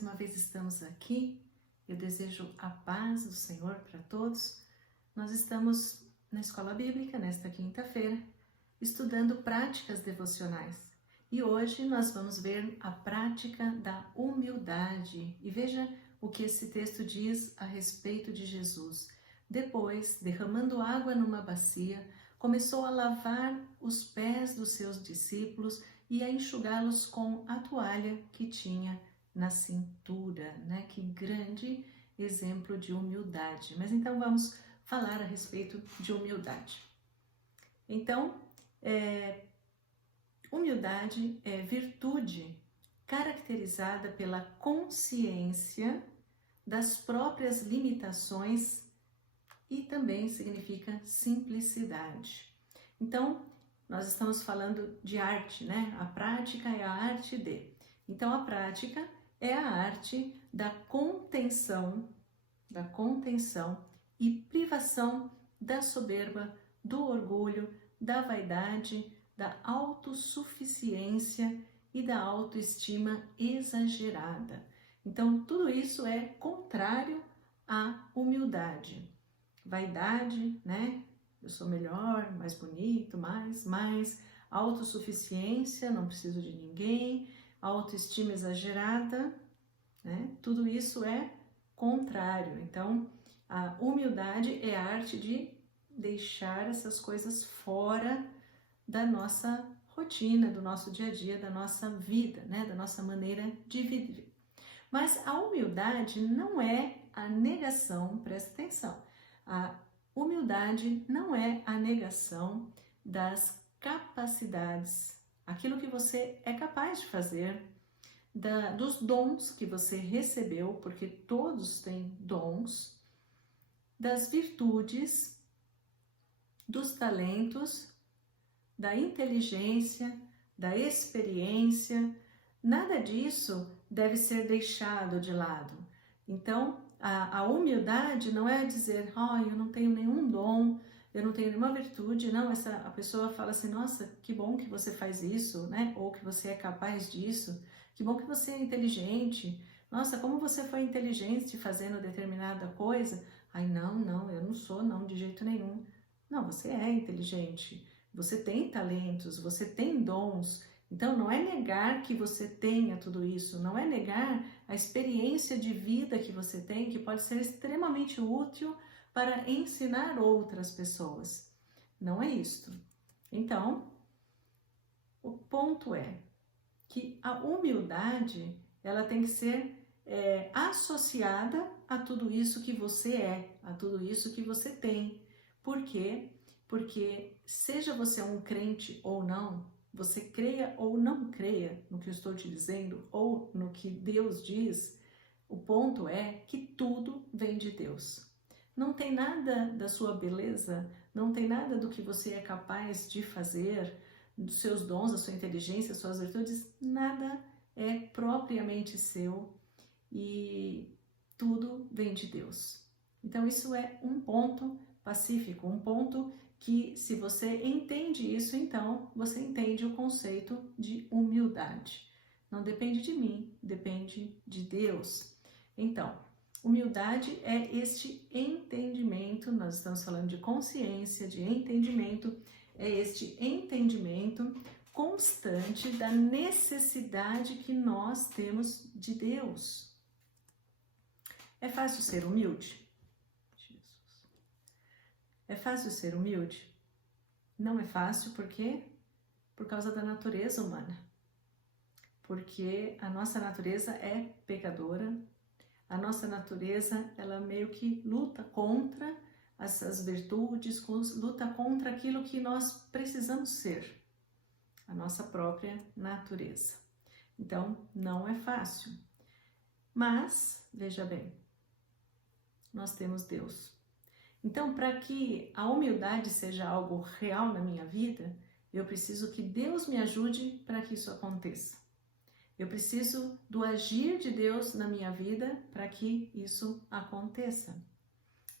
mais uma vez estamos aqui. Eu desejo a paz do Senhor para todos. Nós estamos na Escola Bíblica nesta quinta-feira, estudando práticas devocionais. E hoje nós vamos ver a prática da humildade. E veja o que esse texto diz a respeito de Jesus. Depois, derramando água numa bacia, começou a lavar os pés dos seus discípulos e a enxugá-los com a toalha que tinha na cintura, né? Que grande exemplo de humildade. Mas então vamos falar a respeito de humildade. Então, humildade é virtude caracterizada pela consciência das próprias limitações e também significa simplicidade. Então, nós estamos falando de arte, né? A prática é a arte de. Então, a prática é a arte da contenção e privação da soberba, do orgulho, da vaidade, da autossuficiência e da autoestima exagerada. Então, tudo isso é contrário à humildade. Vaidade, né? Eu sou melhor, mais bonito, mais autossuficiência, não preciso de ninguém, autoestima exagerada, né? Tudo isso é contrário. Então, a humildade é a arte de deixar essas coisas fora da nossa rotina, do nosso dia a dia, da nossa vida, né? Da nossa maneira de viver. Mas a humildade não é a negação, presta atenção, a humildade não é a negação das capacidades, aquilo que você é capaz de fazer, dos dons que você recebeu, porque todos têm dons, das virtudes, dos talentos, da inteligência, da experiência. Nada disso deve ser deixado de lado. Então, a humildade não é dizer, eu não tenho nenhum dom, eu não tenho nenhuma virtude. Não, a pessoa fala assim, nossa, que bom que você faz isso, né? Ou que você é capaz disso, que bom que você é inteligente. Nossa, como você foi inteligente fazendo determinada coisa. Não, eu não sou, não, de jeito nenhum. Não, você é inteligente, você tem talentos, você tem dons. Então, não é negar que você tenha tudo isso, não é negar a experiência de vida que você tem, que pode ser extremamente útil para ensinar outras pessoas. Não é isto. Então, o ponto é que a humildade, ela tem que ser associada a tudo isso que você é, a tudo isso que você tem. Por quê? Porque seja você um crente ou não, você creia ou não creia no que eu estou te dizendo ou no que Deus diz, o ponto é que tudo vem de Deus. Não tem nada da sua beleza, não tem nada do que você é capaz de fazer, dos seus dons, da sua inteligência, das suas virtudes, nada é propriamente seu e tudo vem de Deus. Então isso é um ponto pacífico, um ponto que, se você entende isso, então você entende o conceito de humildade. Não depende de mim, depende de Deus. Então, humildade é este entendimento, nós estamos falando de consciência, de entendimento, é este entendimento constante da necessidade que nós temos de Deus. É fácil ser humilde? É fácil ser humilde? Não é fácil, por quê? Por causa da natureza humana. Porque a nossa natureza é pecadora, a nossa natureza, ela meio que luta contra essas virtudes, luta contra aquilo que nós precisamos ser, a nossa própria natureza. Então, não é fácil. Mas, veja bem, nós temos Deus. Então, para que a humildade seja algo real na minha vida, eu preciso que Deus me ajude para que isso aconteça. Eu preciso do agir de Deus na minha vida para que isso aconteça.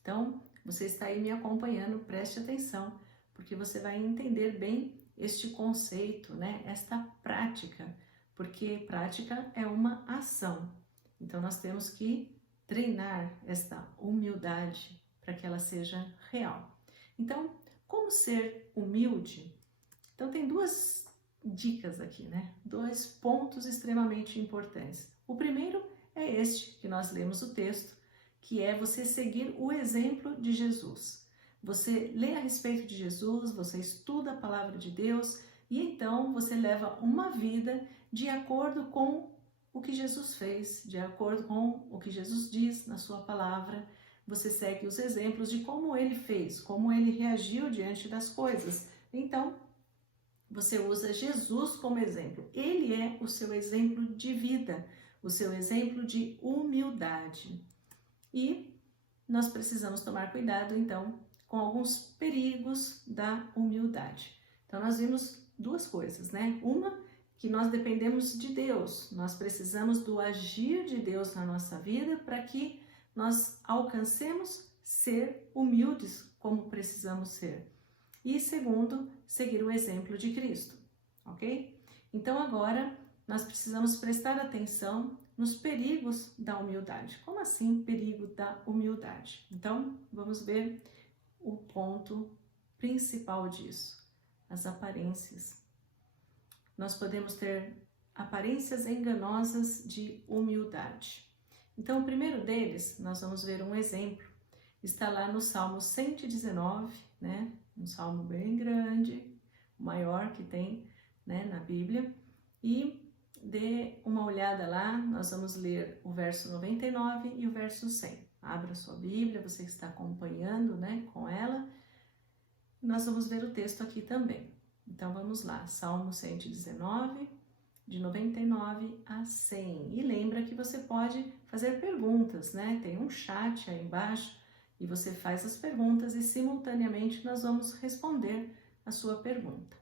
Então, você está aí me acompanhando, preste atenção, porque você vai entender bem este conceito, né? Esta prática, porque prática é uma ação. Então nós temos que treinar esta humildade para que ela seja real. Então, como ser humilde? Então tem duas dicas aqui, né? 2 pontos extremamente importantes. O primeiro é este que nós lemos o texto, que é você seguir o exemplo de Jesus. Você lê a respeito de Jesus, você estuda a palavra de Deus e então você leva uma vida de acordo com o que Jesus fez, de acordo com o que Jesus diz na sua palavra. Você segue os exemplos de como ele fez, como ele reagiu diante das coisas. Então, você usa Jesus como exemplo. Ele é o seu exemplo de vida, o seu exemplo de humildade. E nós precisamos tomar cuidado, então, com alguns perigos da humildade. Então, nós vimos 2 coisas, né? Uma, que nós dependemos de Deus. Nós precisamos do agir de Deus na nossa vida para que nós alcancemos ser humildes como precisamos ser. E segundo, seguir o exemplo de Cristo, ok? Então agora nós precisamos prestar atenção nos perigos da humildade. Como assim perigo da humildade? Então vamos ver o ponto principal disso, as aparências. Nós podemos ter aparências enganosas de humildade. Então o primeiro deles, nós vamos ver um exemplo, está lá no Salmo 119, né? Um salmo bem grande, o maior que tem, né, na Bíblia. E dê uma olhada lá, nós vamos ler o verso 99 e o verso 100. Abra sua Bíblia, você que está acompanhando, né, com ela. Nós vamos ver o texto aqui também. Então vamos lá, Salmo 119, de 99 a 100. E lembra que você pode fazer perguntas, né? Tem um chat aí embaixo. E você faz as perguntas e simultaneamente nós vamos responder a sua pergunta.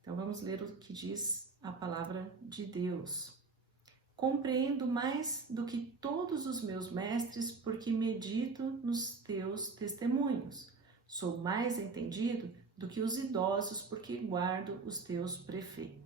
Então vamos ler o que diz a palavra de Deus. Compreendo mais do que todos os meus mestres, porque medito nos teus testemunhos. Sou mais entendido do que os idosos, porque guardo os teus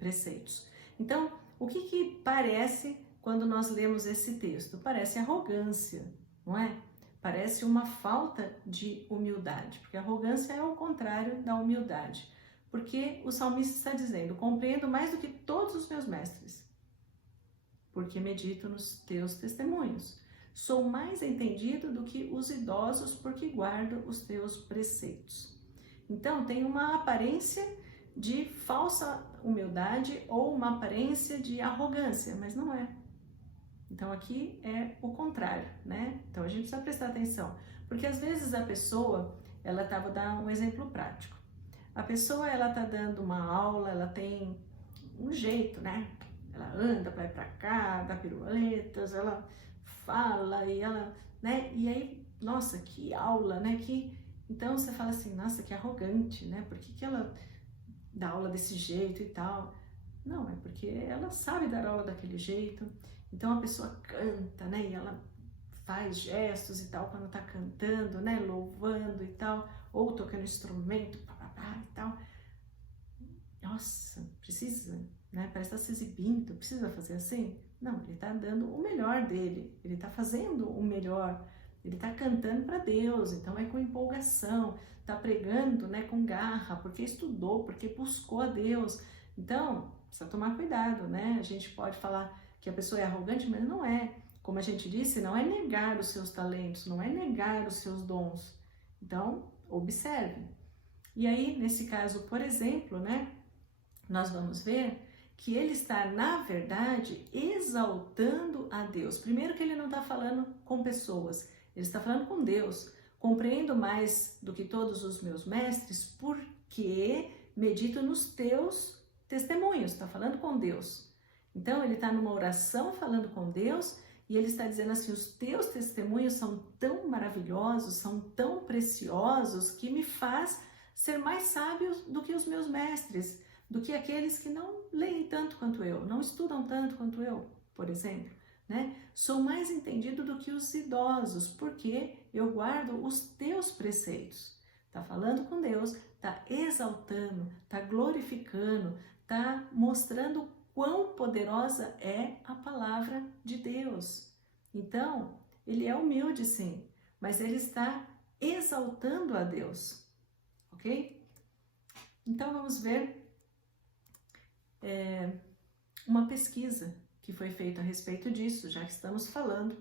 preceitos. Então, o que parece quando nós lemos esse texto? Parece arrogância, não é? Parece uma falta de humildade, porque a arrogância é o contrário da humildade. Porque o salmista está dizendo, compreendo mais do que todos os meus mestres, porque medito nos teus testemunhos. Sou mais entendido do que os idosos, porque guardo os teus preceitos. Então, tem uma aparência de falsa humildade ou uma aparência de arrogância, mas não é. Então aqui é o contrário, né? Então a gente precisa prestar atenção, porque às vezes a pessoa, vou dar um exemplo prático. A pessoa, ela tá dando uma aula, ela tem um jeito, né? Ela anda, vai pra cá, dá piruetas, ela fala e ela, né? E aí, nossa, que aula, né? Então você fala assim, nossa, que arrogante, né? Por que ela dá aula desse jeito e tal? Não, é porque ela sabe dar aula daquele jeito. Então a pessoa canta, né? E ela faz gestos e tal quando tá cantando, né? Louvando e tal, ou tocando instrumento, e tal. Nossa, precisa, né? Parece estar se exibindo, precisa fazer assim? Não, ele tá dando o melhor dele, ele tá fazendo o melhor, ele tá cantando para Deus, então é com empolgação, tá pregando, né? Com garra, porque estudou, porque buscou a Deus. Então, precisa tomar cuidado, né? A gente pode falar que a pessoa é arrogante, mas não é. Como a gente disse, não é negar os seus talentos, não é negar os seus dons. Então, observe. E aí, nesse caso, por exemplo, né, nós vamos ver que ele está, na verdade, exaltando a Deus. Primeiro que ele não está falando com pessoas, ele está falando com Deus. Compreendo mais do que todos os meus mestres, porque medito nos teus testemunhos. Está falando com Deus. Então, ele está numa oração falando com Deus e ele está dizendo assim, os teus testemunhos são tão maravilhosos, são tão preciosos, que me faz ser mais sábio do que os meus mestres, do que aqueles que não leem tanto quanto eu, não estudam tanto quanto eu, por exemplo, né? Sou mais entendido do que os idosos, porque eu guardo os teus preceitos. Está falando com Deus, está exaltando, está glorificando, está mostrando quão poderosa é a palavra de Deus. Então, ele é humilde sim, mas ele está exaltando a Deus, ok? Então vamos ver uma pesquisa que foi feita a respeito disso, já que estamos falando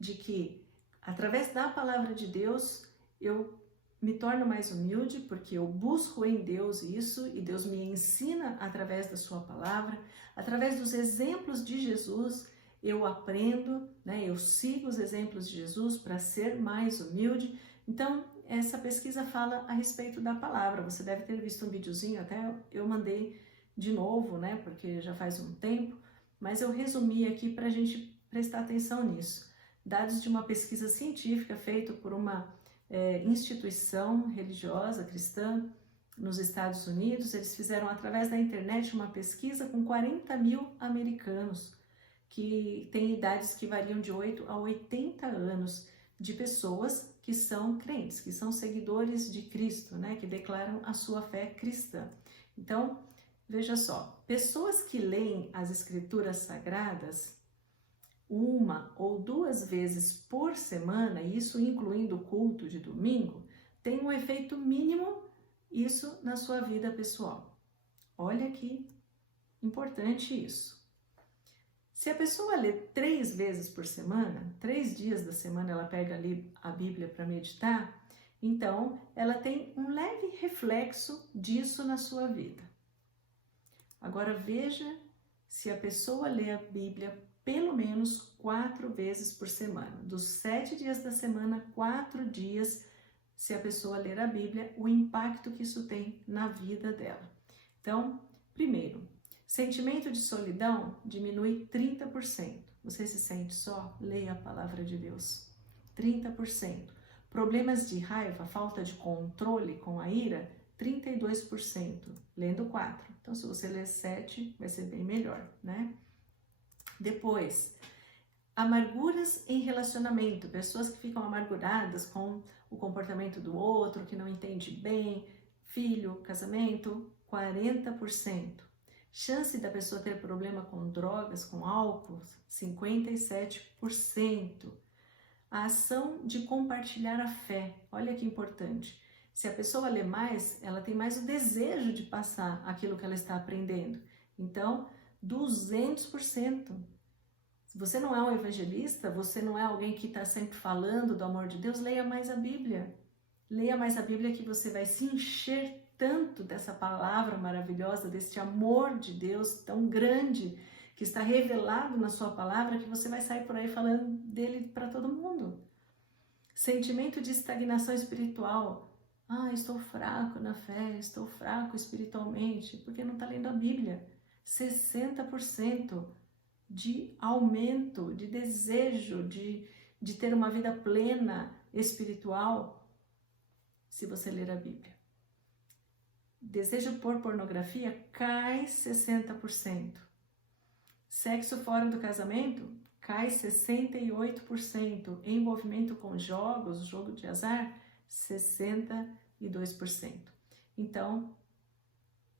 de que através da palavra de Deus eu me torno mais humilde, porque eu busco em Deus isso e Deus me ensina através da sua palavra, através dos exemplos de Jesus, eu aprendo, né? Eu sigo os exemplos de Jesus para ser mais humilde. Então, essa pesquisa fala a respeito da palavra. Você deve ter visto um videozinho, até eu mandei de novo, né? Porque já faz um tempo, mas eu resumi aqui para a gente prestar atenção nisso. Dados de uma pesquisa científica feita por uma instituição religiosa cristã nos Estados Unidos. Eles fizeram através da internet uma pesquisa com 40 mil americanos que têm idades que variam de 8 a 80 anos, de pessoas que são crentes, que são seguidores de Cristo, né, que declaram a sua fé cristã. Então, veja só, pessoas que leem as escrituras sagradas uma ou duas vezes por semana, isso incluindo o culto de domingo, tem um efeito mínimo isso na sua vida pessoal. Olha que importante isso. Se a pessoa lê 3 vezes por semana, 3 dias da semana ela pega ali a Bíblia para meditar, então ela tem um leve reflexo disso na sua vida. Agora veja se a pessoa lê a Bíblia pelo menos 4 vezes por semana. Dos 7 dias da semana, 4 dias, se a pessoa ler a Bíblia, o impacto que isso tem na vida dela. Então, primeiro, sentimento de solidão diminui 30%. Você se sente só? Leia a palavra de Deus. 30%. Problemas de raiva, falta de controle com a ira, 32%. Lendo 4. Então, se você ler 7, vai ser bem melhor, né? Depois, amarguras em relacionamento, pessoas que ficam amarguradas com o comportamento do outro, que não entende bem, filho, casamento, 40%. Chance da pessoa ter problema com drogas, com álcool, 57%. A ação de compartilhar a fé, olha que importante. Se a pessoa lê mais, ela tem mais o desejo de passar aquilo que ela está aprendendo. Então, 200%. Se você não é um evangelista, você não é alguém que está sempre falando do amor de Deus, leia mais a Bíblia. Leia mais a Bíblia que você vai se encher tanto dessa palavra maravilhosa, deste amor de Deus tão grande, que está revelado na sua palavra, que você vai sair por aí falando dele para todo mundo. Sentimento de estagnação espiritual. Estou fraco na fé, estou fraco espiritualmente, porque não está lendo a Bíblia. 60% de aumento, de desejo de ter uma vida plena espiritual, se você ler a Bíblia. Desejo por pornografia cai 60%. Sexo fora do casamento cai 68%. Envolvimento com jogos, jogo de azar, 62%. Então,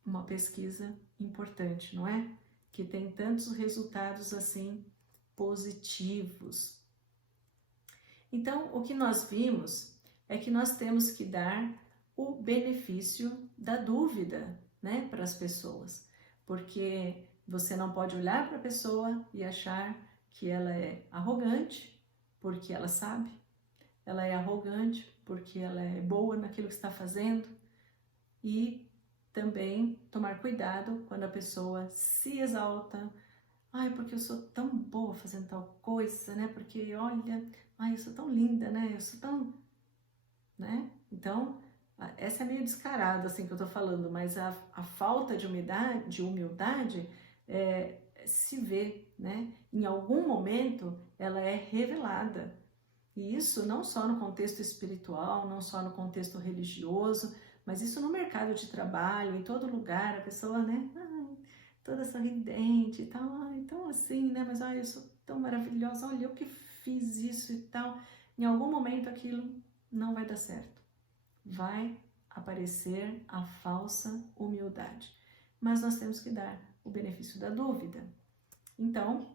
uma pesquisa importante, não é? Que tem tantos resultados assim positivos. Então, o que nós vimos é que nós temos que dar o benefício da dúvida, né, para as pessoas, porque você não pode olhar para a pessoa e achar que ela é arrogante porque ela sabe, ela é arrogante porque ela é boa naquilo que está fazendo, e também tomar cuidado quando a pessoa se exalta. Porque eu sou tão boa fazendo tal coisa, né? Porque olha, eu sou tão linda, né? Eu sou tão, né? Então, essa é meio descarada assim que eu tô falando, mas a falta de humildade se vê, né? Em algum momento ela é revelada. E isso não só no contexto espiritual, não só no contexto religioso, mas isso no mercado de trabalho, em todo lugar, a pessoa, né, toda sorridente e tal, então assim, né, mas eu sou tão maravilhosa, olha, eu que fiz isso e tal. Em algum momento aquilo não vai dar certo. Vai aparecer a falsa humildade. Mas nós temos que dar o benefício da dúvida. Então,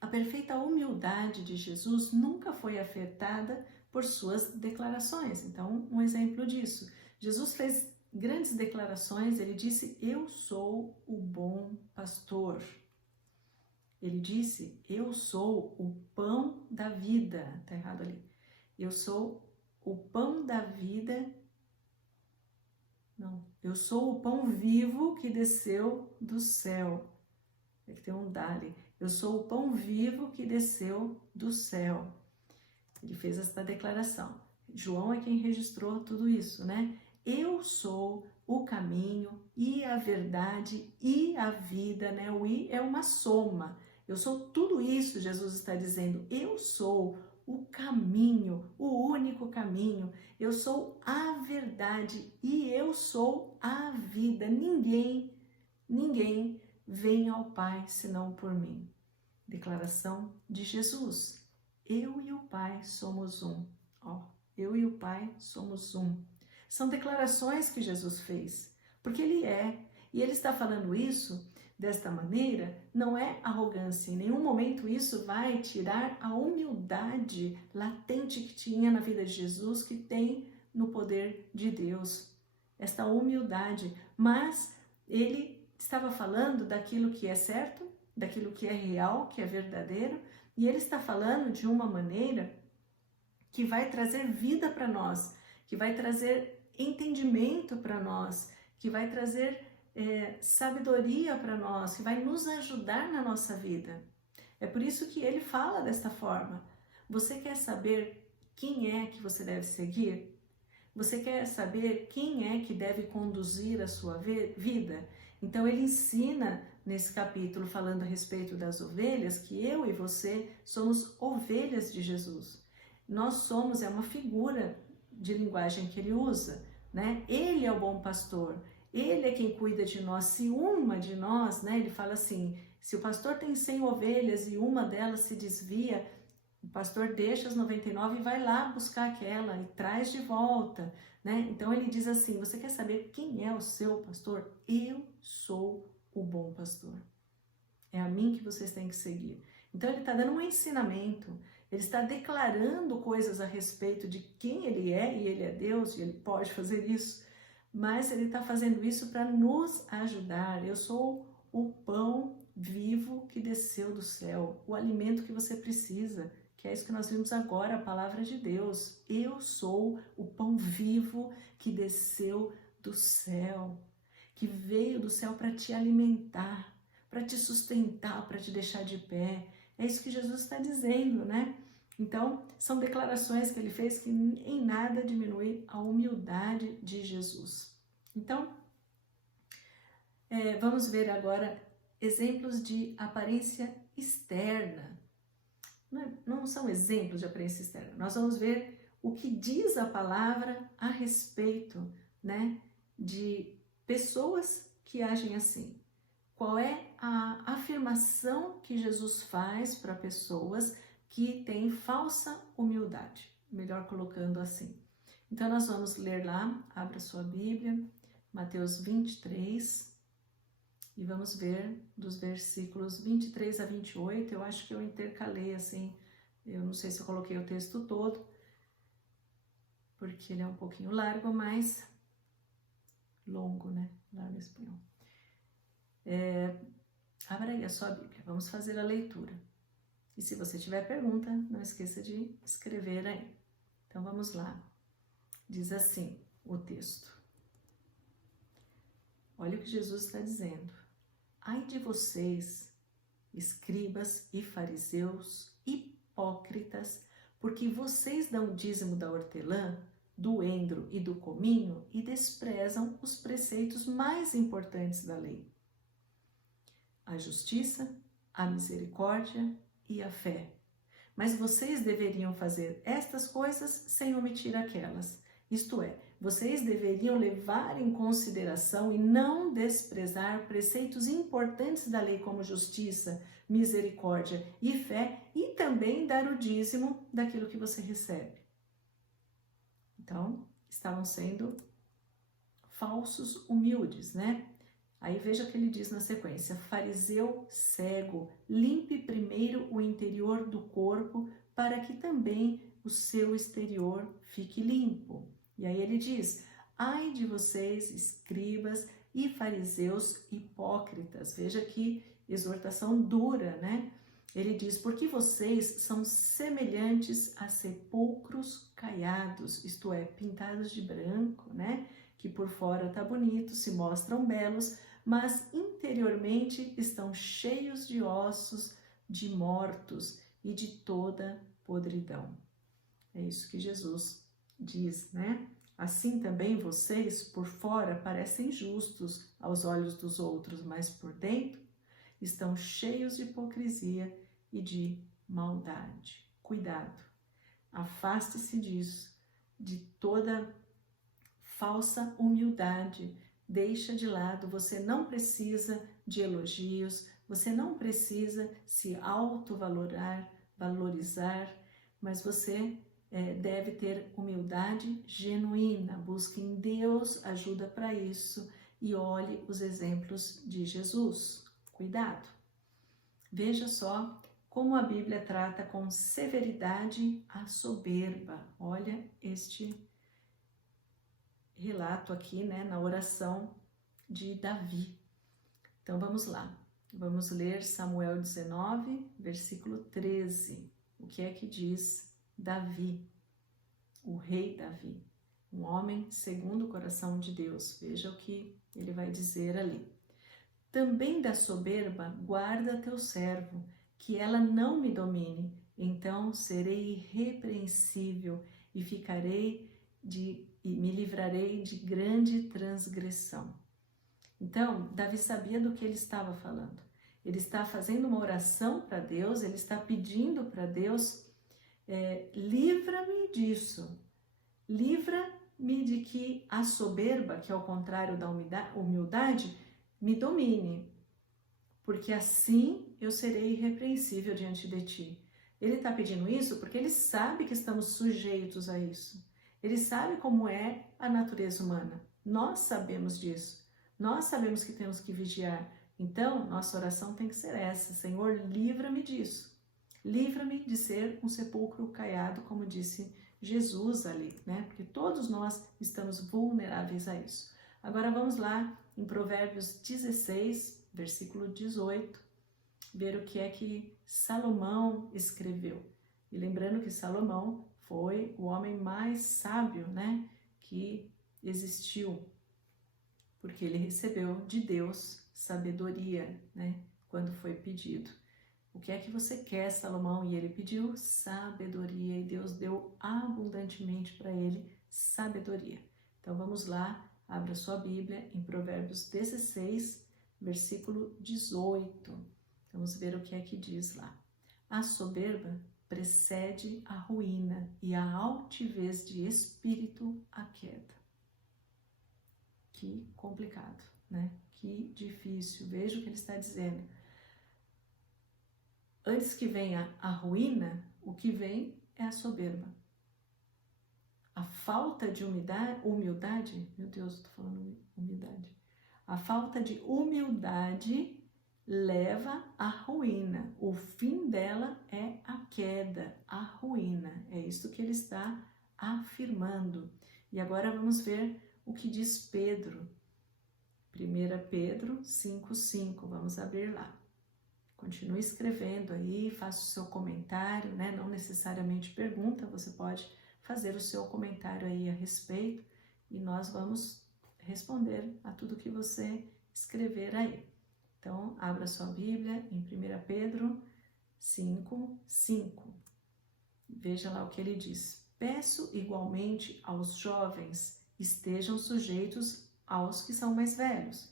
A perfeita humildade de Jesus nunca foi afetada por suas declarações. Então, um exemplo disso. Jesus fez grandes declarações, ele disse, eu sou o bom pastor. Ele disse, eu sou o pão da vida. Está errado ali. Eu sou o pão da vida. Não, eu sou o pão vivo que desceu do céu. É que tem um dali. Eu sou o pão vivo que desceu do céu. Ele fez esta declaração. João é quem registrou tudo isso, né? Eu sou o caminho e a verdade e a vida, né? O I é uma soma. Eu sou tudo isso, Jesus está dizendo. Eu sou o caminho, o único caminho. Eu sou a verdade e eu sou a vida. Ninguém vem ao Pai senão por mim. Declaração de Jesus. Eu e o Pai somos um. Eu e o Pai somos um. São declarações que Jesus fez, porque Ele é. E Ele está falando isso desta maneira, não é arrogância. Em nenhum momento isso vai tirar a humildade latente que tinha na vida de Jesus, que tem no poder de Deus. Esta humildade. Mas Ele estava falando daquilo que é certo, daquilo que é real, que é verdadeiro, e Ele está falando de uma maneira que vai trazer vida para nós, que vai trazer entendimento para nós, que vai trazer sabedoria para nós, que vai nos ajudar na nossa vida. É por isso que Ele fala desta forma. Você quer saber quem é que você deve seguir? Você quer saber quem é que deve conduzir a sua vida? Então Ele ensina nesse capítulo, falando a respeito das ovelhas, que eu e você somos ovelhas de Jesus. Nós somos, é uma figura de linguagem que Ele usa, né? Ele é o bom pastor, Ele é quem cuida de nós. Se uma de nós, né? Ele fala assim, se o pastor tem 100 ovelhas e uma delas se desvia, o pastor deixa as 99 e vai lá buscar aquela e traz de volta, né? Então ele diz assim, você quer saber quem é o seu pastor? Eu sou o bom pastor. É a mim que vocês têm que seguir. Então ele está dando um ensinamento, ele está declarando coisas a respeito de quem ele é, e ele é Deus, e ele pode fazer isso, mas ele está fazendo isso para nos ajudar. Eu sou o pão vivo que desceu do céu, o alimento que você precisa, que é isso que nós vimos agora, a palavra de Deus. Eu sou o pão vivo que desceu do céu, que veio do céu para te alimentar, para te sustentar, para te deixar de pé. É isso que Jesus está dizendo, né? Então, são declarações que Ele fez que em nada diminui a humildade de Jesus. Então, vamos ver agora exemplos de aparência externa. Não são exemplos de aparência externa. Nós vamos ver o que diz a palavra a respeito, né, de pessoas que agem assim. Qual é a afirmação que Jesus faz para pessoas que têm falsa humildade? Melhor colocando assim. Então nós vamos ler lá, abra sua Bíblia, Mateus 23, e vamos ver dos versículos 23 a 28, eu acho que eu intercalei assim, eu não sei se eu coloquei o texto todo, porque ele é um pouquinho largo, mas longo, né, lá no espanhol. Abra aí a sua Bíblia, vamos fazer a leitura. E se você tiver pergunta, não esqueça de escrever aí. Então vamos lá. Diz assim o texto. Olha o que Jesus está dizendo. Ai de vocês, escribas e fariseus, hipócritas, porque vocês dão o dízimo da hortelã, do endro e do cominho e desprezam os preceitos mais importantes da lei: a justiça, a misericórdia e a fé. Mas vocês deveriam fazer estas coisas sem omitir aquelas. Isto é, vocês deveriam levar em consideração e não desprezar preceitos importantes da lei como justiça, misericórdia e fé, e também dar o dízimo daquilo que você recebe. Então, estavam sendo falsos humildes, né? Aí veja que ele diz na sequência: fariseu cego, limpe primeiro o interior do corpo, para que também o seu exterior fique limpo. E aí ele diz: ai de vocês, escribas e fariseus hipócritas. Veja que exortação dura, né? Ele diz: porque vocês são semelhantes a sepulcros caiados, isto é, pintados de branco, né? Que por fora tá bonito, se mostram belos, mas interiormente estão cheios de ossos, de mortos e de toda podridão. É isso que Jesus diz, né? Assim também vocês, por fora, parecem justos aos olhos dos outros, mas por dentro estão cheios de hipocrisia e de maldade. Cuidado, afaste-se disso, de toda falsa humildade. Deixa de lado, você não precisa de elogios, você não precisa se autovalorizar, mas você deve ter humildade genuína. Busque em Deus ajuda para isso e olhe os exemplos de Jesus. Cuidado! Veja só como a Bíblia trata com severidade a soberba. Olha este relato aqui, né, na oração de Davi. Então vamos lá, vamos ler Samuel 19, versículo 13. O que é que diz Davi, o rei Davi, um homem segundo o coração de Deus? Veja o que ele vai dizer ali. Também da soberba guarda teu servo, que ela não me domine, então serei irrepreensível e me livrarei de grande transgressão. Então, Davi sabia do que ele estava falando. Ele está fazendo uma oração para Deus, ele está pedindo para Deus, livra-me disso, livra-me de que a soberba, que é o contrário da humildade, me domine, porque assim eu serei irrepreensível diante de ti. Ele está pedindo isso porque ele sabe que estamos sujeitos a isso. Ele sabe como é a natureza humana. Nós sabemos disso. Nós sabemos que temos que vigiar. Então, nossa oração tem que ser essa: Senhor, livra-me disso. Livra-me de ser um sepulcro caiado, como disse Jesus ali, né? Porque todos nós estamos vulneráveis a isso. Agora vamos lá em Provérbios 16, versículo 18, ver o que é que Salomão escreveu. E lembrando que Salomão foi o homem mais sábio, né, que existiu, porque ele recebeu de Deus sabedoria, né, quando foi pedido. O que é que você quer, Salomão? E ele pediu sabedoria, e Deus deu abundantemente para ele sabedoria. Então vamos lá, abra sua Bíblia em Provérbios 16, versículo 18. Vamos ver o que é que diz lá. A soberba precede a ruína e a altivez de espírito a queda. Que complicado, né? Que difícil. Veja o que ele está dizendo. Antes que venha a ruína, o que vem é a soberba. A falta de humildade, meu Deus, estou falando humildade. A falta de humildade leva à ruína. O fim dela é a queda, a ruína. É isso que ele está afirmando. E agora vamos ver o que diz Pedro. 1 Pedro 5,5. Vamos abrir lá. Continue escrevendo aí, faça o seu comentário, né? Não necessariamente pergunta, você pode fazer o seu comentário aí a respeito e nós vamos responder a tudo que você escrever aí. Então, abra sua Bíblia em 1 Pedro 5,5. Veja lá o que ele diz. Peço igualmente aos jovens estejam sujeitos aos que são mais velhos.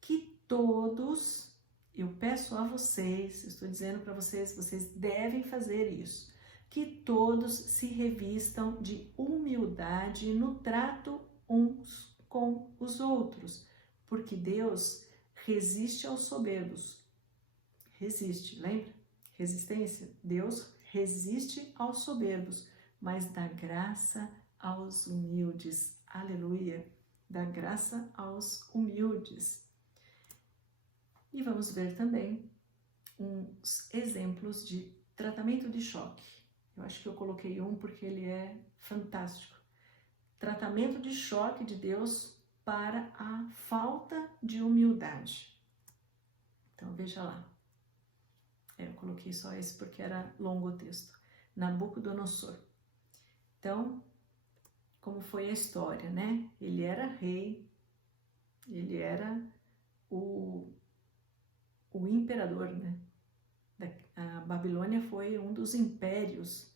Que todos, eu peço a vocês, estou dizendo para vocês, vocês devem fazer isso. Que todos se revistam de humildade no trato uns com os outros, porque Deus resiste aos soberbos. Resiste, lembra? Resistência. Deus resiste aos soberbos, mas dá graça aos humildes. Aleluia! Dá graça aos humildes. E vamos ver também uns exemplos de tratamento de choque. Eu acho que eu coloquei um porque ele é fantástico. Tratamento de choque de Deus para a falta de humildade. Então, veja lá. Eu coloquei só esse porque era longo o texto. Nabucodonosor. Então, como foi a história, né? Ele era rei, ele era o imperador, né? A Babilônia foi um dos impérios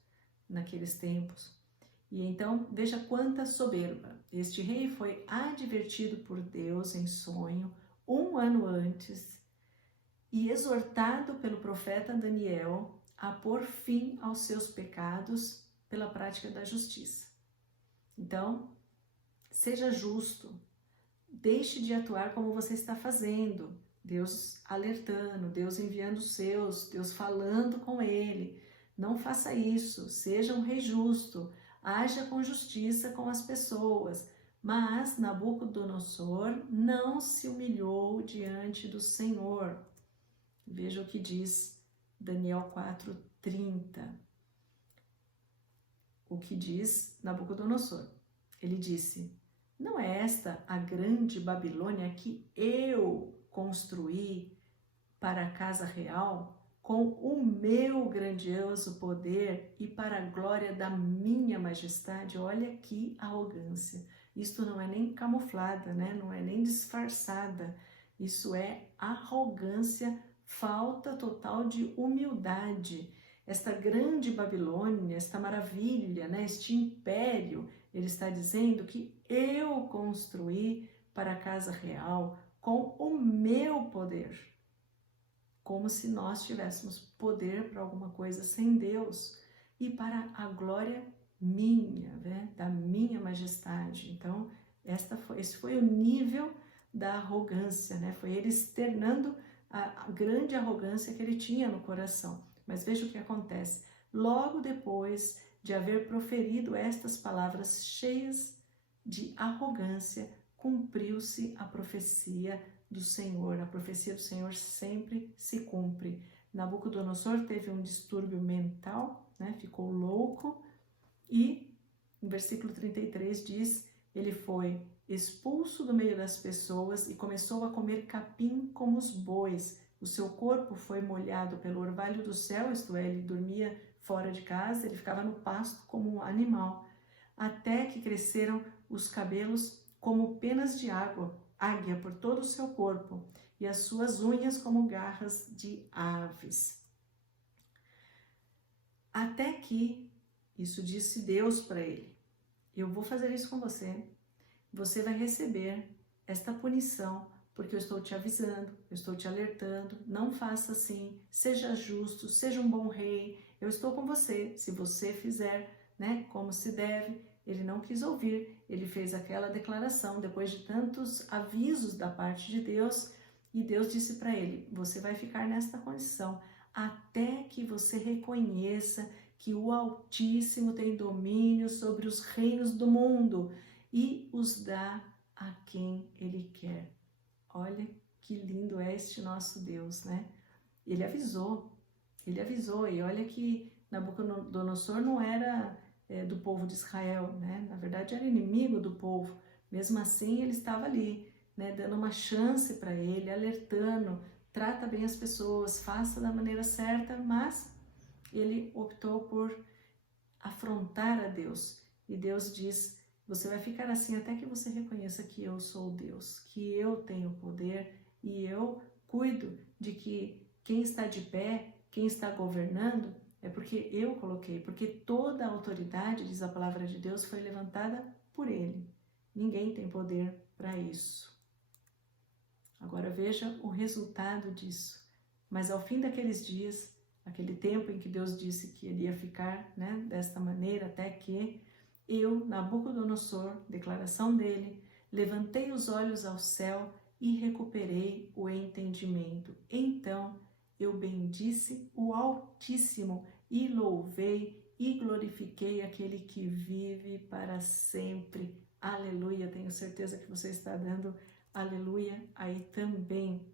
naqueles tempos. E então, veja quanta soberba. Este rei foi advertido por Deus em sonho 1 ano antes e exortado pelo profeta Daniel a pôr fim aos seus pecados pela prática da justiça. Então, seja justo, deixe de atuar como você está fazendo, Deus alertando, Deus enviando os seus, Deus falando com ele. Não faça isso, seja um rei justo, haja com justiça com as pessoas. Mas Nabucodonosor não se humilhou diante do Senhor. Veja o que diz Daniel 4:30. O que diz Nabucodonosor? Ele disse: não é esta a grande Babilônia que eu construí para a casa real com o meu grandioso poder e para a glória da minha majestade? Olha que arrogância. Isto não é nem camuflada, né? Não é nem disfarçada. Isso é arrogância, falta total de humildade. Esta grande Babilônia, esta maravilha, né? Este império, ele está dizendo que eu construí para a casa real com o meu poder. Como se nós tivéssemos poder para alguma coisa sem Deus. E para a glória minha, né? Da minha majestade. Então, esse foi o nível da arrogância, né? Foi ele externando a grande arrogância que ele tinha no coração. Mas veja o que acontece. Logo depois de haver proferido estas palavras cheias de arrogância, cumpriu-se a profecia do Senhor. A profecia do Senhor sempre se cumpre. Nabucodonosor teve um distúrbio mental, né? Ficou louco e, no versículo 33 diz, ele foi expulso do meio das pessoas e começou a comer capim como os bois. O seu corpo foi molhado pelo orvalho do céu, isto é, ele dormia fora de casa, ele ficava no pasto como um animal, até que cresceram os cabelos como penas de águia por todo o seu corpo, e as suas unhas como garras de aves. Até que, isso disse Deus para ele, eu vou fazer isso com você, você vai receber esta punição, porque eu estou te avisando, eu estou te alertando, não faça assim, seja justo, seja um bom rei, eu estou com você, se você fizer, né, como se deve. Ele não quis ouvir, ele fez aquela declaração depois de tantos avisos da parte de Deus, e Deus disse para ele, você vai ficar nesta condição, até que você reconheça que o Altíssimo tem domínio sobre os reinos do mundo, e os dá a quem Ele quer. Olha que lindo é este nosso Deus, né? Ele avisou, e olha que Nabucodonosor não era do povo de Israel, né? Na verdade era inimigo do povo, mesmo assim ele estava ali, né? Dando uma chance para ele, alertando, trata bem as pessoas, faça da maneira certa, mas ele optou por afrontar a Deus, e Deus diz, você vai ficar assim até que você reconheça que eu sou Deus, que eu tenho poder e eu cuido de que quem está de pé, quem está governando, é porque eu coloquei, porque toda a autoridade, diz a palavra de Deus, foi levantada por Ele. Ninguém tem poder para isso. Agora veja o resultado disso. Mas ao fim daqueles dias, aquele tempo em que Deus disse que ele ia ficar, né, desta maneira, até que eu, Nabucodonosor, declaração dele, levantei os olhos ao céu e recuperei o entendimento. Então eu bendisse o Altíssimo e louvei e glorifiquei aquele que vive para sempre. Aleluia, tenho certeza que você está dando aleluia aí também.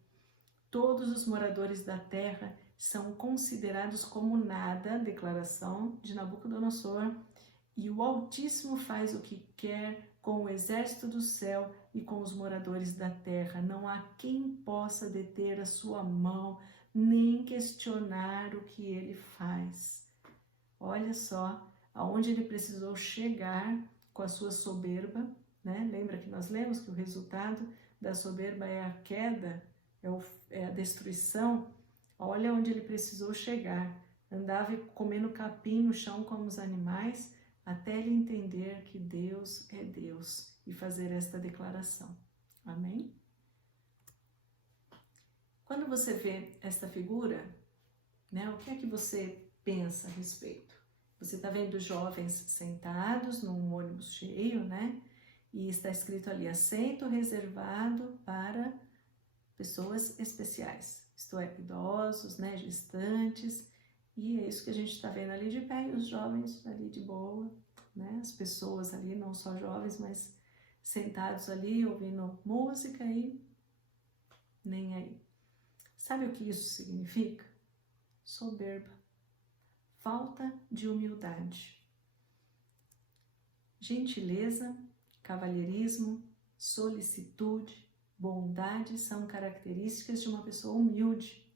todos os moradores da terra são considerados como nada, declaração de Nabucodonosor, e o Altíssimo faz o que quer com o exército do céu e com os moradores da terra. Não há quem possa deter a sua mão, nem questionar o que ele faz. Olha só aonde ele precisou chegar com a sua soberba, né? Lembra que nós lemos que o resultado da soberba é a queda, é a destruição. Olha onde ele precisou chegar. Andava comendo capim no chão como os animais, até ele entender que Deus é Deus e fazer esta declaração. Amém? Quando você vê esta figura, né, o que é que você pensa a respeito? Você está vendo jovens sentados num ônibus cheio, né? E está escrito ali, assento reservado para pessoas especiais, isto é, idosos, né, gestantes, e é isso que a gente está vendo ali de pé, e os jovens ali de boa, né, as pessoas ali, não só jovens, mas sentados ali, ouvindo música e nem aí. Sabe o que isso significa? Soberba, falta de humildade. Gentileza, cavalheirismo, solicitude, bondade são características de uma pessoa humilde.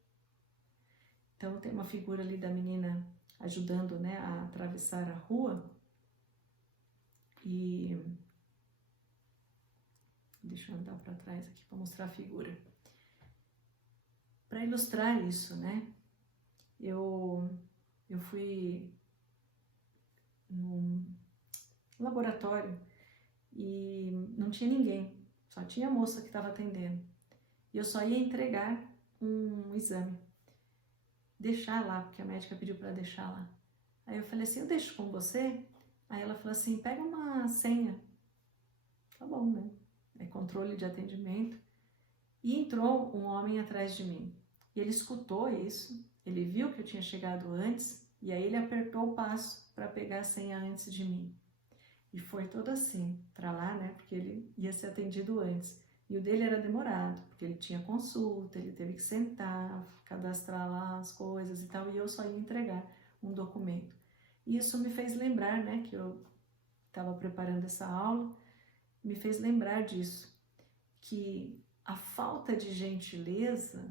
Então tem uma figura ali da menina ajudando, né, a atravessar a rua. E deixa eu andar para trás aqui para mostrar a figura. Para ilustrar isso, né? Eu fui num laboratório e não tinha ninguém, só tinha a moça que estava atendendo. E eu só ia entregar um exame, deixar lá, porque a médica pediu para deixar lá. Aí eu falei assim, eu deixo com você? Aí ela falou assim, pega uma senha. Tá bom, né? É controle de atendimento. E entrou um homem atrás de mim. E ele escutou isso, ele viu que eu tinha chegado antes, e aí ele apertou o passo para pegar a senha antes de mim. E foi todo assim, para lá, né? Porque ele ia ser atendido antes. E o dele era demorado, porque ele tinha consulta, ele teve que sentar, cadastrar lá as coisas e tal, e eu só ia entregar um documento. E isso me fez lembrar, né, que eu estava preparando essa aula, me fez lembrar disso, que a falta de gentileza,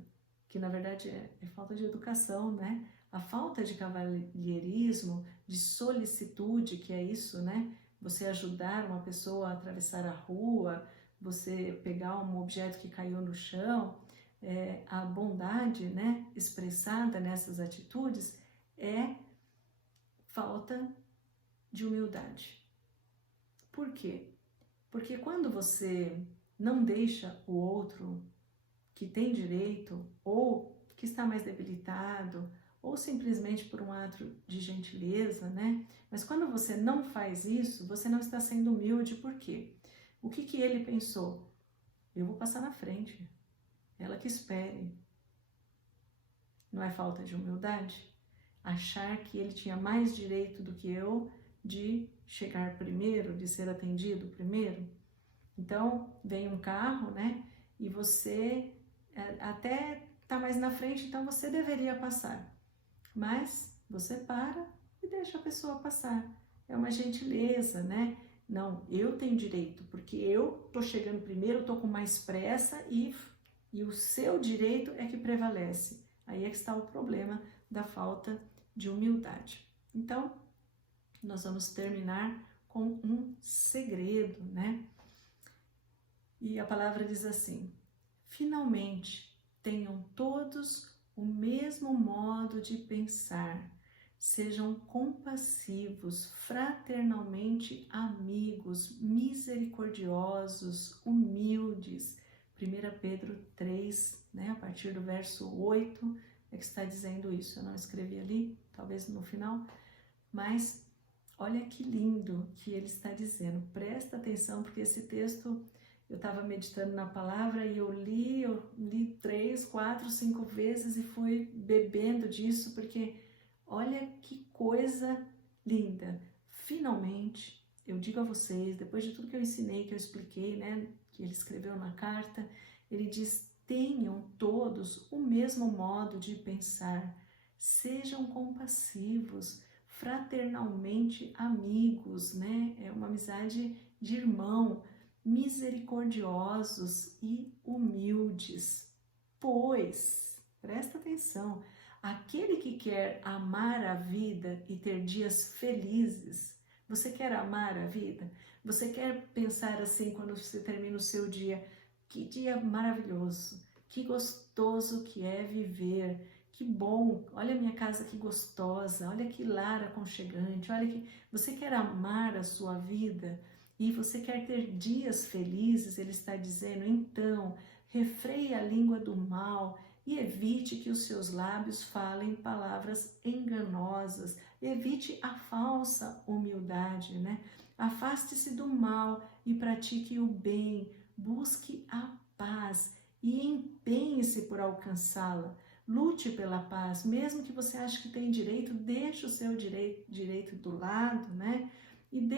que na verdade é falta de educação, né? A falta de cavalheirismo, de solicitude, que é isso, né? Você ajudar uma pessoa a atravessar a rua, você pegar um objeto que caiu no chão, a bondade, né, expressada nessas atitudes é falta de humildade. Por quê? Porque quando você não deixa o outro que tem direito ou que está mais debilitado ou simplesmente por um ato de gentileza, né? Mas quando você não faz isso, você não está sendo humilde. Por quê? O que ele pensou? Eu vou passar na frente, ela que espere. Não é falta de humildade? Achar que ele tinha mais direito do que eu de chegar primeiro, de ser atendido primeiro? Então, vem um carro, né? E você até está mais na frente, então você deveria passar. Mas você para e deixa a pessoa passar. É uma gentileza, né? Não, eu tenho direito, porque eu estou chegando primeiro, estou com mais pressa e o seu direito é que prevalece. Aí é que está o problema da falta de humildade. Então, nós vamos terminar com um segredo, né? E a palavra diz assim: finalmente, tenham todos o mesmo modo de pensar, sejam compassivos, fraternalmente amigos, misericordiosos, humildes. 1 Pedro 3, né, a partir do verso 8, é que está dizendo isso. Eu não escrevi ali, talvez no final, mas olha que lindo que ele está dizendo. Presta atenção, porque esse texto, eu estava meditando na palavra e eu li 3, 4, 5 vezes e fui bebendo disso, porque olha que coisa linda. Finalmente, eu digo a vocês, depois de tudo que eu ensinei, que eu expliquei, né, que ele escreveu na carta, ele diz, tenham todos o mesmo modo de pensar, sejam compassivos, fraternalmente amigos, né? É uma amizade de irmão, misericordiosos e humildes. Pois, presta atenção, aquele que quer amar a vida e ter dias felizes, você quer amar a vida? Você quer pensar assim quando você termina o seu dia? Que dia maravilhoso, que gostoso que é viver, que bom, olha a minha casa que gostosa, olha que lar aconchegante, olha que... Você quer amar a sua vida e você quer ter dias felizes, ele está dizendo, então, refreie a língua do mal e evite que os seus lábios falem palavras enganosas, evite a falsa humildade, né? Afaste-se do mal e pratique o bem, busque a paz e empenhe-se por alcançá-la. Lute pela paz, mesmo que você ache que tem direito, deixe o seu direito do lado, né? E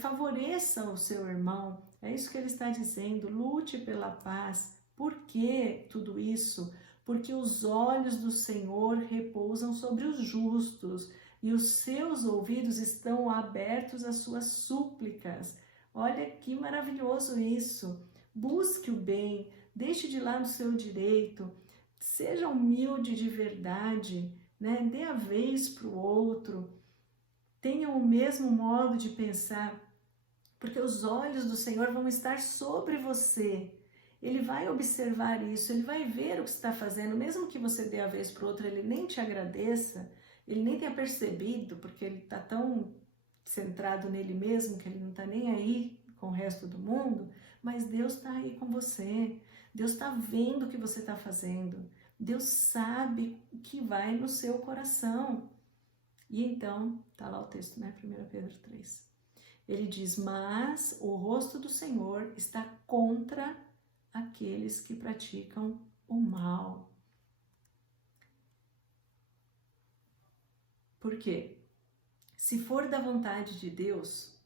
favoreça o seu irmão. É isso que ele está dizendo, lute pela paz. Por que tudo isso? Porque os olhos do Senhor repousam sobre os justos e os seus ouvidos estão abertos às suas súplicas. Olha que maravilhoso isso. Busque o bem, deixe de lado o seu direito, seja humilde de verdade, né? Dê a vez para o outro, tenha o mesmo modo de pensar, porque os olhos do Senhor vão estar sobre você. Ele vai observar isso, ele vai ver o que você está fazendo, mesmo que você dê a vez para o outro, ele nem te agradeça, ele nem tenha percebido, porque ele está tão centrado nele mesmo que ele não está nem aí com o resto do mundo, mas Deus está aí com você, Deus está vendo o que você está fazendo, Deus sabe o que vai no seu coração. E então, está lá o texto, né? 1 Pedro 3. Ele diz, mas o rosto do Senhor está contra aqueles que praticam o mal. Por quê? Se for da vontade de Deus,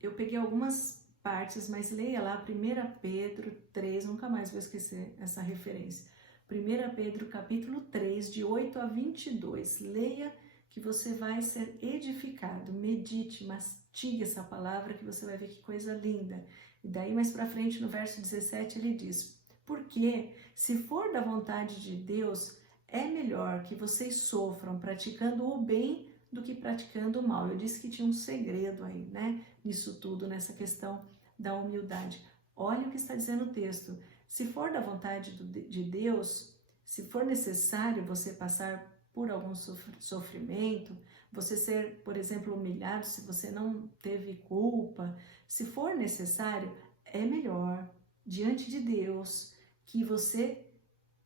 eu peguei algumas partes, mas leia lá 1 Pedro 3, nunca mais vou esquecer essa referência. 1 Pedro capítulo 3, de 8 a 22. Leia que você vai ser edificado, medite, mastigue essa palavra que você vai ver que coisa linda. E daí mais para frente no verso 17 ele diz, porque se for da vontade de Deus, é melhor que vocês sofram praticando o bem do que praticando o mal. Eu disse que tinha um segredo aí, né? Nisso tudo, nessa questão da humildade. Olha o que está dizendo o texto. Se for da vontade de Deus, se for necessário você passar por algum sofrimento, você ser, por exemplo, humilhado se você não teve culpa, se for necessário, é melhor, diante de Deus, que você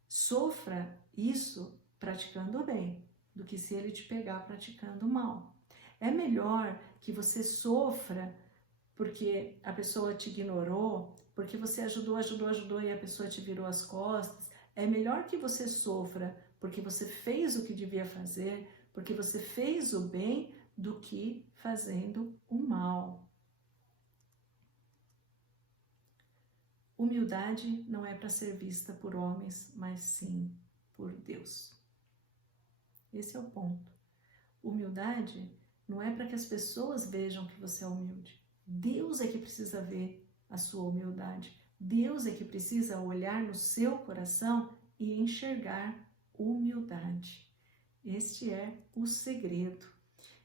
sofra isso praticando o bem, do que se ele te pegar praticando o mal. É melhor que você sofra porque a pessoa te ignorou, porque você ajudou e a pessoa te virou as costas. É melhor que você sofra porque você fez o que devia fazer, porque você fez o bem, do que fazendo o mal. Humildade não é para ser vista por homens, mas sim por Deus. Esse é o ponto. Humildade não é para que as pessoas vejam que você é humilde. Deus é que precisa ver a sua humildade. Deus é que precisa olhar no seu coração e enxergar humildade. Este é o segredo.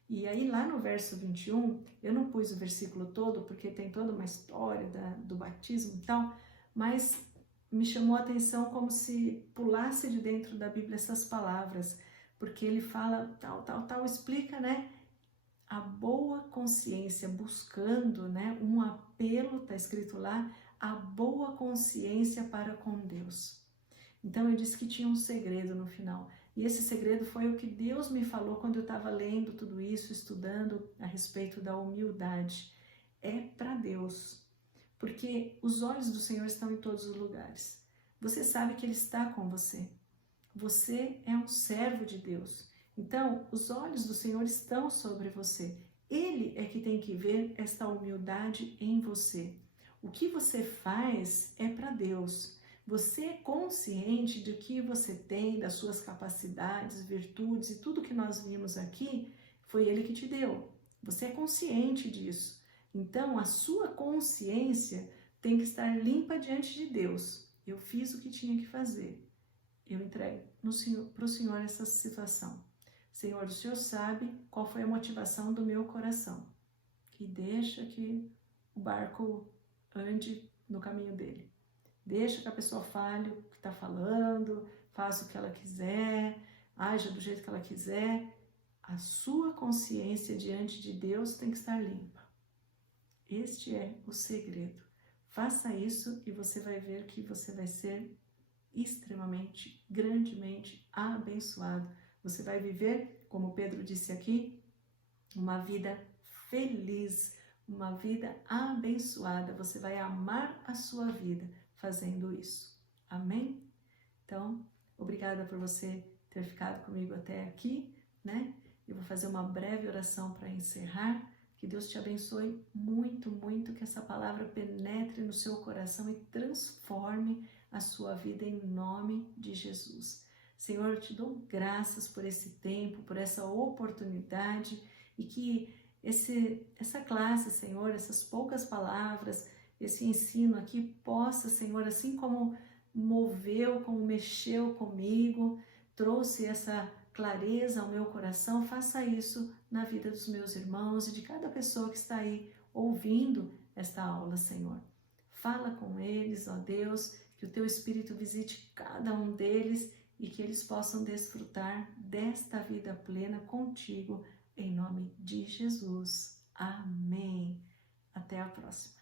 E aí lá no verso 21, eu não pus o versículo todo porque tem toda uma história do batismo e tal, mas me chamou a atenção como se pulasse de dentro da Bíblia essas palavras, porque ele fala tal, explica, né? A boa consciência, buscando, né? Um apelo, está escrito lá, a boa consciência para com Deus. Então eu disse que tinha um segredo no final. E esse segredo foi o que Deus me falou quando eu estava lendo tudo isso, estudando a respeito da humildade. É para Deus, porque os olhos do Senhor estão em todos os lugares. Você sabe que Ele está com você. Você é um servo de Deus. Então, os olhos do Senhor estão sobre você. Ele é que tem que ver esta humildade em você. O que você faz é para Deus. Você é consciente de que você tem, das suas capacidades, virtudes e tudo que nós vimos aqui, foi Ele que te deu. Você é consciente disso. Então, a sua consciência tem que estar limpa diante de Deus. Eu fiz o que tinha que fazer. Eu entrego para o Senhor essa situação. Senhor, o Senhor sabe qual foi a motivação do meu coração. E deixa que o barco ande no caminho dele. Deixa que a pessoa fale o que está falando, faça o que ela quiser, haja do jeito que ela quiser. A sua consciência diante de Deus tem que estar limpa. Este é o segredo. Faça isso e você vai ver que você vai ser extremamente, grandemente abençoado. Você vai viver, como Pedro disse aqui, uma vida feliz, uma vida abençoada. Você vai amar a sua vida fazendo isso. Amém? Então, obrigada por você ter ficado comigo até aqui, né? Eu vou fazer uma breve oração para encerrar. Que Deus te abençoe muito, muito, que essa palavra penetre no seu coração e transforme a sua vida em nome de Jesus. Senhor, eu te dou graças por esse tempo, por essa oportunidade e que essa classe, Senhor, essas poucas palavras, esse ensino aqui possa, Senhor, assim como moveu, como mexeu comigo, trouxe essa clareza ao meu coração, faça isso na vida dos meus irmãos e de cada pessoa que está aí ouvindo esta aula, Senhor. Fala com eles, ó Deus, que o teu Espírito visite cada um deles e que eles possam desfrutar desta vida plena contigo, em nome de Jesus. Amém. Até a próxima.